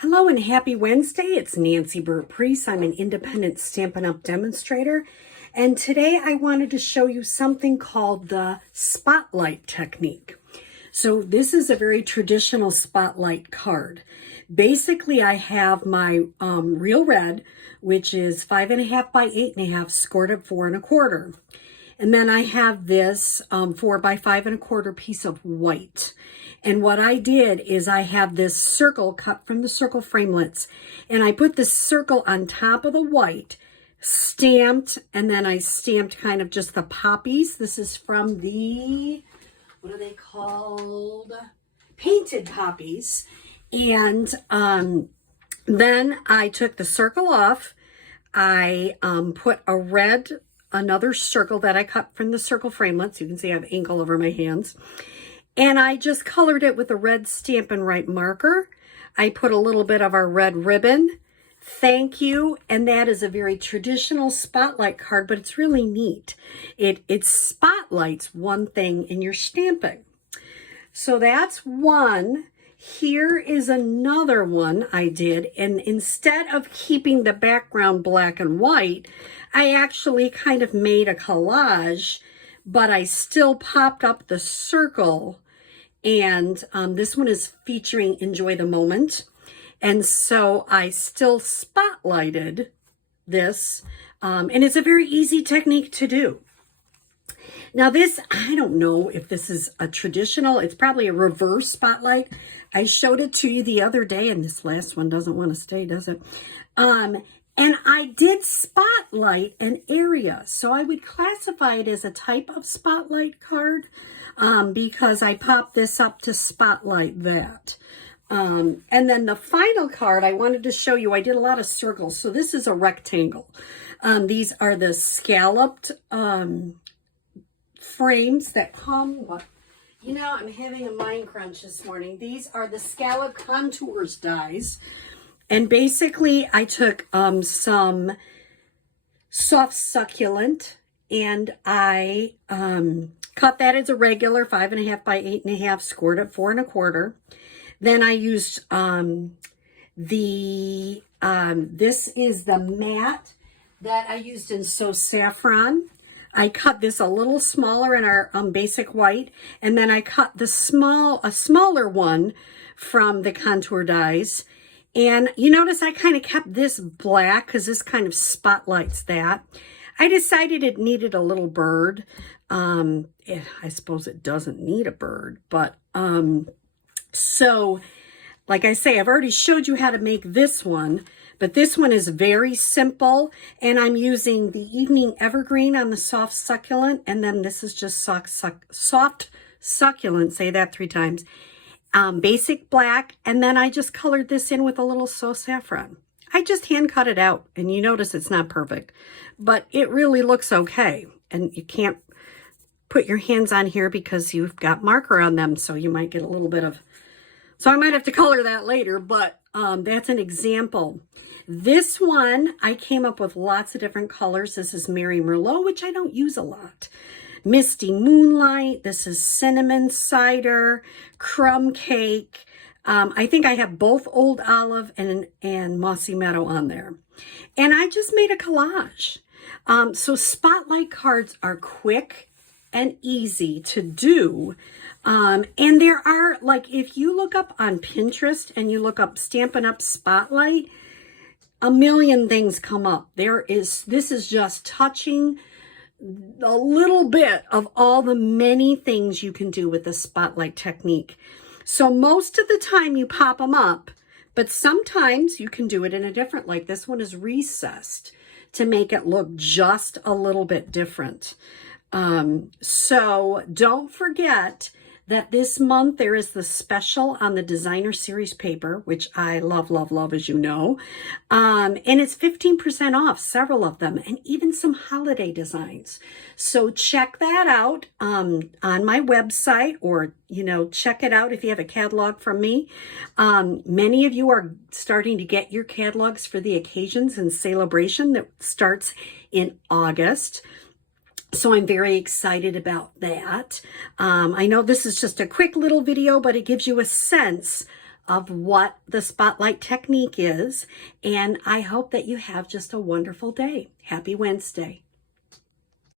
Hello and happy Wednesday. It's Nancy Burt-Preece. I'm an independent Stampin' Up! Demonstrator. And today I wanted to show you something called the spotlight technique. So this is a very traditional spotlight card. Basically, I have my real red, which is 5.5 by 8.5, scored at 4 1/4. And then I have this 4 by 5 1/4 piece of white. And what I did is I have this circle cut from the circle framelits, and I put this circle on top of the white, stamped, and then I stamped kind of just the poppies. This is from the, what are they called? Painted poppies. And then I took the circle off. I put a red, another circle that I cut from the circle framelits. You can see I have ink all over my hands. And I just colored it with a red Stampin' Right marker. I put a little bit of our red ribbon. Thank you. And that is a very traditional spotlight card, but it's really neat. It spotlights one thing in your stamping. So that's one. Here is another one I did. And instead of keeping the background black and white, I actually kind of made a collage, but I still popped up the circle. And this one is featuring Enjoy the Moment. And so I still spotlighted this. And it's a very easy technique to do. Now this, I don't know if this is a traditional, it's probably a reverse spotlight. I showed it to you the other day, and this last one doesn't want to stay, does it? And I did spotlight an area. So I would classify it as a type of spotlight card because I popped this up to spotlight that. And then the final card I wanted to show you, I did a lot of circles. So this is a rectangle. These are the scalloped frames that come, you know, I'm having a mind crunch this morning. These are the scallop contours dies. And basically I took some soft succulent and I cut that as a regular 5.5 by 8.5, scored at 4 1/4. Then I used this is the matte that I used in So Saffron. I cut this a little smaller in our basic white, and then I cut a smaller one from the contour dies. And you notice I kind of kept this black because this kind of spotlights that. I decided it needed a little bird. I suppose it doesn't need a bird, but so like I say, I've already showed you how to make this one, but this one is very simple, and I'm using the Evening Evergreen on the soft succulent, and then this is just soft succulent, say that 3 times, basic black, and then I just colored this in with a little So Saffron. I just hand cut it out, and you notice it's not perfect, but it really looks okay, and you can't put your hands on here because you've got marker on them, so you might get a little bit of, so I might have to color that later, but that's an example. This one, I came up with lots of different colors. This is Mary Merlot, which I don't use a lot. Misty Moonlight. This is Cinnamon Cider, Crumb Cake. I think I have both Old Olive and Mossy Meadow on there. And I just made a collage. So spotlight cards are quick and easy to do. And there are, like, if you look up on Pinterest and you look up Stampin' Up! Spotlight, a million things come up. This is just touching a little bit of all the many things you can do with the spotlight technique. So most of the time you pop them up, but sometimes you can do it in a different, like this one is recessed to make it look just a little bit different. So don't forget that this month there is the special on the designer series paper, which I love, love, love, as you know. And it's 15% off, several of them, and even some holiday designs. So check that out on my website, or, you know, check it out if you have a catalog from me. Many of you are starting to get your catalogs for the occasions and celebration that starts in August. So I'm very excited about that. I know this is just a quick little video, but it gives you a sense of what the spotlight technique is, and I hope that you have just a wonderful day. Happy Wednesday.